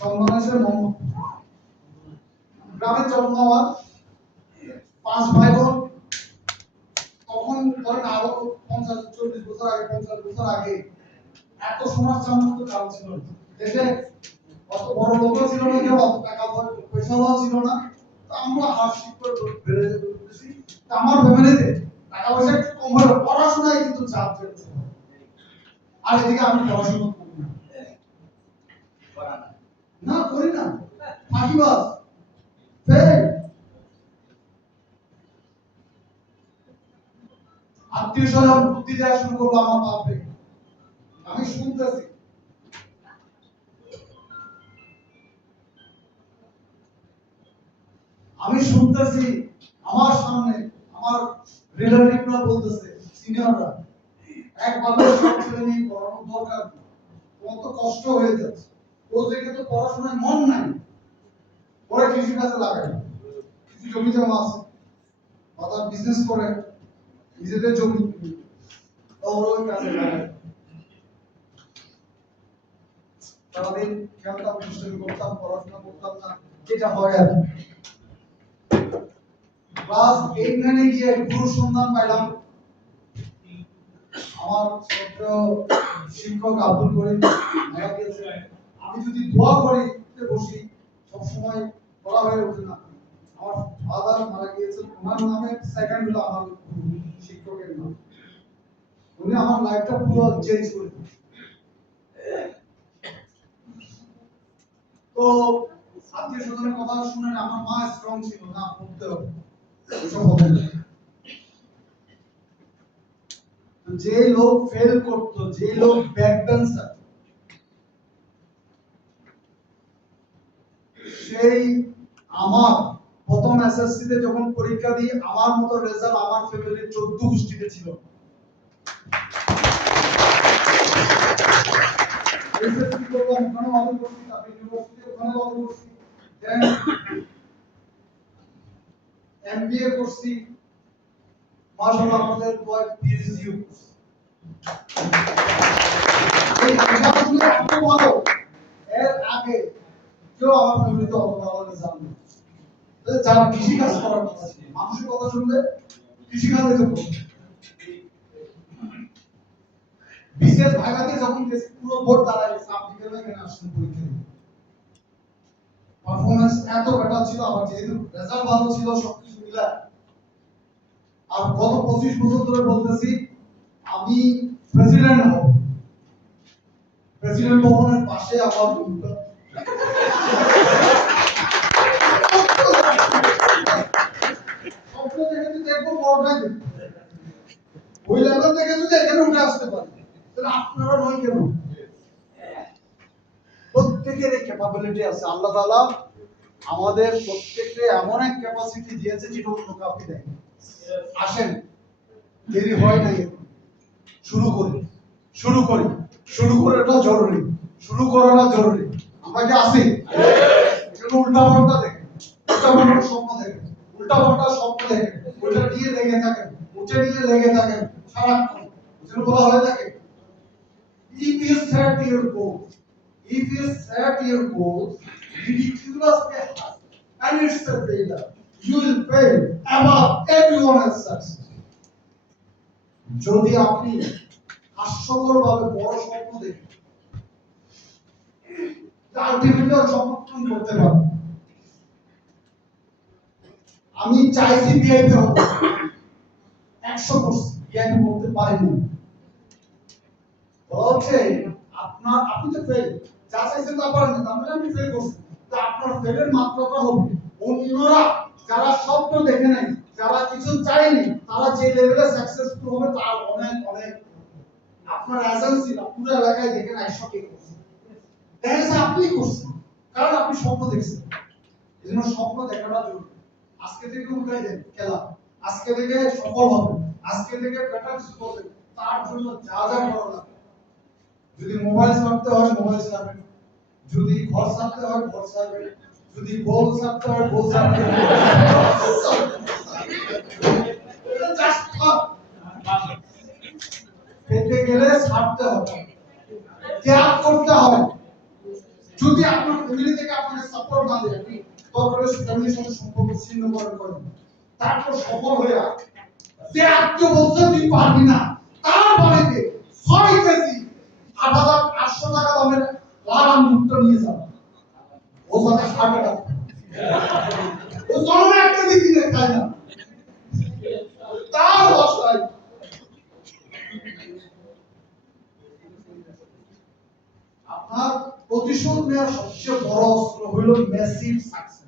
বাংলাদেশের গ্রামে জন্ম আমার 5 ভাই বোন। তখন ধরেন আরো 50-40 বছর আগে, 50 বছর আগে এত সমাজ সামন্ত কাল ছিল না। দেশে অত বড় লোকও ছিল না, কেউ অত টাকা পয়সাও ছিল না। তো আমরা হাসি করে বেড়ে যেতেছি। আমার ফ্যামিলিতে টাকা পয়সা একটু কম হলো, পড়াশোনায় কিন্তু চাপ চলছে। আর এদিকে আমি পড়াশোনা করি না, করি না, ফাঁকিবাজ, ফেল। আত্মীয় স্বজন বুদ্ধি দেওয়া শুরু করলো আমার বাপরে। আমি শুনতেছি, আমার সামনে আমার রিলেটিভরা বলতেছে, সিনিয়ররা, একভাবে সব ছেলে নিয়ে পড়ানোর দরকার, কত কষ্ট হয়ে যাচ্ছে, ও দেখে তো পড়াশোনায় মন নাই, ওরা কৃষি কাজে লাগায়, কিছু জমি জমা আছে, বাবা বিজনেস করে, নিজেদের জমি ওরা ওই কাজে লাগায়। সারাদিন খেলতাম, দুষ্টুমি করতাম, পড়াশোনা করতাম না, যেটা হয় আর ক্লাস 8-9 গিয়ে গুরু সন্ধান পাইলাম। আমার ছাত্র শিক্ষক আব্দুল করিম মারা গেছে। আমি যদি দোয়া করি বসি, সব সময় বলা হয়ে ওঠে না। আমার ফাদার মারা গিয়েছেন, ওনার নামে সেকেন্ড হলো আমার শিক্ষকের নাম। উনি আমার লাইফটা পুরো চেঞ্জ করে দিয়েছেন। তো আত্মীয় স্বজনের কথা শুনে আমার মা স্ট্রং ছিল না, পড়তে হবে, এসব হবে না। যে লোক ফেল করতো, যে লোক ব্যাক বেঞ্চার, সেই আমার প্রথম এসএসসি তে যখন পরীক্ষা দিই, আমার মতো রেজাল্ট আমার ফ্যামিলির 14 গোষ্ঠীতে ছিল। এসএসসি করলাম, ওখানে ভালো করছি, তারপর ইউনিভার্সিটি ওখানে ভালো করছি, দেন এমবিএ করছি, মাশাআল্লাহ আমাদের বয় পিএইচডিও করছি। এই রেজাল্টগুলো এত ভালো, এর আগে কেউ আমার ফ্যামিলিতে অত ভালো রেজাল্ট নেই। যারা কৃষি কাজ করার কথা ছিল, মানুষের কথা শুনলে কৃষি কাজে তো বিশেষ ভাগাতে যখন গেছি, পুরো বোর্ড দাঁড়ায় গেছে, আপনি কেন এখানে আসছেন পরীক্ষা দিতে? পারফরম্যান্স এত বেটার ছিল, আবার যেহেতু রেজাল্ট ভালো ছিল, সবকিছু মিলা। আর গত 25 বছর ধরে বলতেছি আমি প্রেসিডেন্ট হব। প্রেসিডেন্ট ভবনের পাশে আমার স্বপ্ন দেখে যদি দেখবো বড়টাই দেখবো, ওই লেভেল থেকে যদি এখানে উঠে আসতে পারি, তাহলে আপনারা নয় কেন? প্রত্যেকের এই ক্যাপাবিলিটি আছে। আল্লাহ তাআলা আমাদের প্রত্যেককে এমন এক ক্যাপাসিটি দিয়েছে যেটা অন্য কাউকে দেয়। আসেন, দেরি হয় না, শুরু করি, শুরু করি, শুরু করাটা জরুরি, শুরু করাটা জরুরি। আমরা কি আসি? এখানে উল্টা পাল্টা দেখেন, উল্টা পাল্টা স্বপ্ন দেখেন, উল্টা পাল্টা স্বপ্ন দেখেন, ওইটা নিয়ে লেগে থাকেন, উঠে নিয়ে লেগে থাকেন সারাক্ষণ। যেটা বলা হয়ে থাকে, if you set your goals, if you set your goals ridiculously high and it's a failure, you will fail above everyone else success. যদি আপনি হাস্যকরভাবে বড় স্বপ্ন দেখেন, আলটিমেটলি সমর্থন করতে পারবেন। আমি চাইছি বিআইপি হব, 100% বিআইপি করতে পারিনি। বলছে আপনি তো ফেল, যা চাইছেন তা পারেন না, তাহলে আপনি ফেল করছেন। তো আপনার ফেলের মাত্রাটা হবে অন্যরা যারা স্বপ্ন দেখে নাই, যারা কিছু চায়নি, তারা যে লেভেলে সাকসেসফুল হবে তার অনেক অনেক। আপনার এজেন্সি পুরো এলাকায় দেখেন 100 কে করছে, দেখা আপনি করছেন, কারণ আপনি স্বপ্ন দেখছেন। এজন্য স্বপ্ন দেখাটা জরুরি। আজকে থেকে উঠে দেন খেলা, আজকে থেকে সফল হবে, আজকে থেকে বেটার হবে। তার জন্য যা যা করা লাগে, যদি মোবাইল ছাড়তে হয় মোবাইল ছাড়বেন, যদি ঘর ছাড়তে হয় ঘর ছাড়বেন, যদি বউ ছাড়তে হয় বউ ছাড়বেন। এটা জাস্ট পেতে গেলে ছাড়তে হবে, ত্যাগ করতে হবে। যদি আপনার ফ্যামিলি থেকে আপনাকে সাপোর্ট না দেয়, আপনি দরকার ফ্যামিলির সাথে সম্পর্ক ছিন্ন করেন, তারপর সফল হয়ে যে আত্মীয় বলছে তুই পারবি না, তার বাড়িতে 6 কেজি 8,800 টাকা দামের লাল মুক্ত নিয়ে যাবে, ও সাথে হার্ট অ্যাটাক, ও জন্মে একটা দিন কিনে খায় না, তার অবস্থায় আপনার প্রতিশোধ নেওয়ার সবচেয়ে বড় অস্ত্র হলো ম্যাসিভ সাকসেস।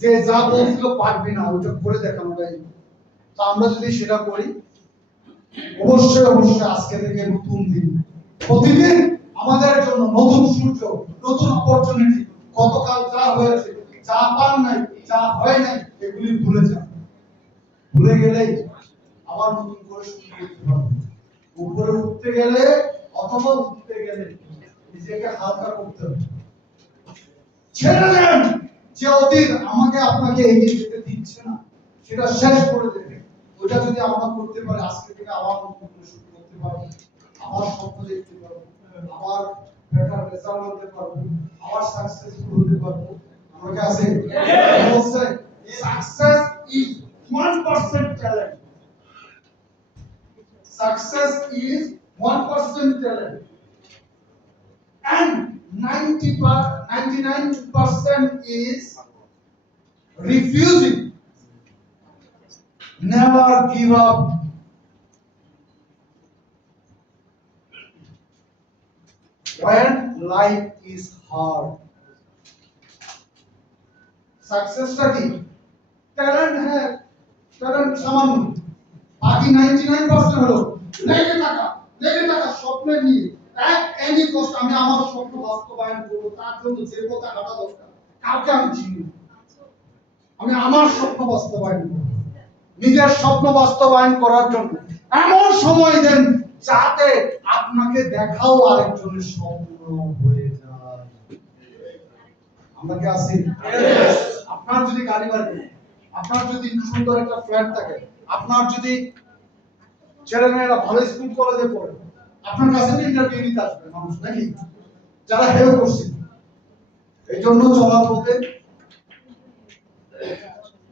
যে যা বলছিল পারবি না ওটা করে দেখানোটাই। তো আমরা যদি সেটা করি, অবশ্যই আজকে থেকে নতুন দিন, প্রতিদিন আমাদের জন্য নতুন সূর্য, নতুন অপরচুনিটি। গতকাল যা হয়েছে, যা পান নাই, যা হয় নাই, এগুলি ভুলে যান। ভুলে গেলেই আবার নতুন করে শুরু করতে হবে। উপরে উঠতে গেলে অথবা উঠতে গেলে নিজেকে হালকা করতে হবে। ছেড়ে দেন যে অতীত আমাকে আপনাকে এগিয়ে যেতে দিচ্ছে না, সেটা শেষ করে দেবে। ওটা যদি আমরা করতে পারি, আজকে থেকে আবার নতুন করে শুরু করতে পারবো, আবার স্বপ্ন দেখতে পারবো, আবার বেটার রেজাল্ট করতে পারবো, আবার সাকসেসফুল হতে পারবো। আমার কাছে বলছে success is 1% talent. Success is 1% talent, and 99% is refusing. Never give up. When life is hard. Success টা কি? Talent है, talent सामान्य, बाकी 99% হলো লেগে থাকা স্বপ্ন নিয়ে এক এনি কষ্ট আমি আমার স্বপ্ন বাস্তবায়ন করব, তার জন্য যে পথে হাঁটা দরকার কাউকে আমি চিনি না। আমি আমার স্বপ্ন বাস্তবায়ন করব, নিজের স্বপ্ন বাস্তবায়ন করার জন্য এমন সময় দেন যাতে আপনাকে দেখাও আরেকজনের স্বপ্ন হয়ে যায়। আমরা কি আছি? আপনার যদি গাড়ি বাড়ি, আপনার যদি সুন্দর একটা ফ্ল্যাট থাকে, আপনার যদি ছেলেমেয়েরা ভালো স্কুল কলেজে পড়ে, আপনার কাছে ইন্টারভিউ দিতে আসবে মানুষ, নাকি? যারা হেল্প করছে। এই জন্য চলার পথে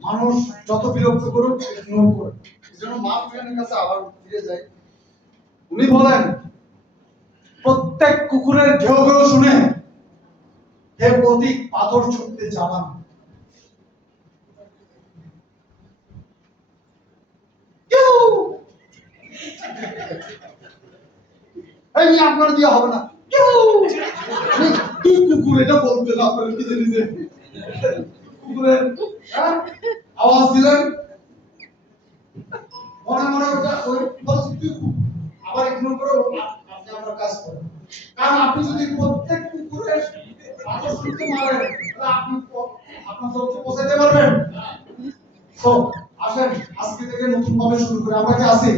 মানুষ যত বিরক্ত করুক ইগনোর করে। এই জন্য মা ফ্রেন্ডের কাছে আবার ফিরে যায়। উনি বলেন প্রত্যেক কুকুরের ঘেউ ঘেউ শুনে হে প্রতীক পাথর ছুঁড়তে যাবান। এই আপনার দিয়ে হবে না, তুই কুকুর, এটা বলতে না আপনার নিজে নিজে কুকুরের আওয়াজ দিলেন, মনে মনে ওই বলছি তুই আবার ইগনোর করে আপনি আপনার কাজ করেন। কারণ আপনি যদি প্রত্যেক কুকুরের পাথর ছুঁড়তে মারেন, তাহলে আপনি আপনার লক্ষ্যে পৌঁছাতে পারবেন? তো আসেন আজকে থেকে নতুন ভাবে শুরু করি। আমরা কি আছি?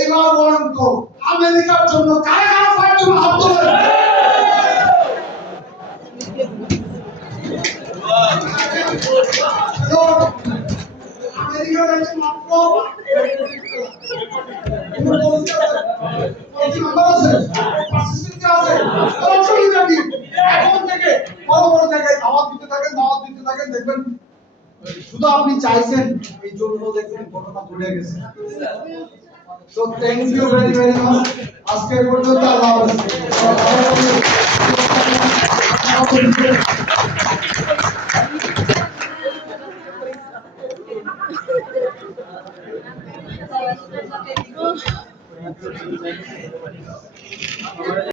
এইবার বলেন তো আমেরিকার জন্য কারা কারা ফাইট করবে? হাত তোলেন। আমেরিকার আছে মাত্র এখন থেকে বড় বড় জায়গায় দাওয়াত দিতে থাকেন, দেখবেন শুধু আপনি চাইছেন এই জন্য দেখবেন ঘটনা ঘটে গেছে। তো thank you very very much. আজকে পর্যন্ত আল্লাহ হাফেজ।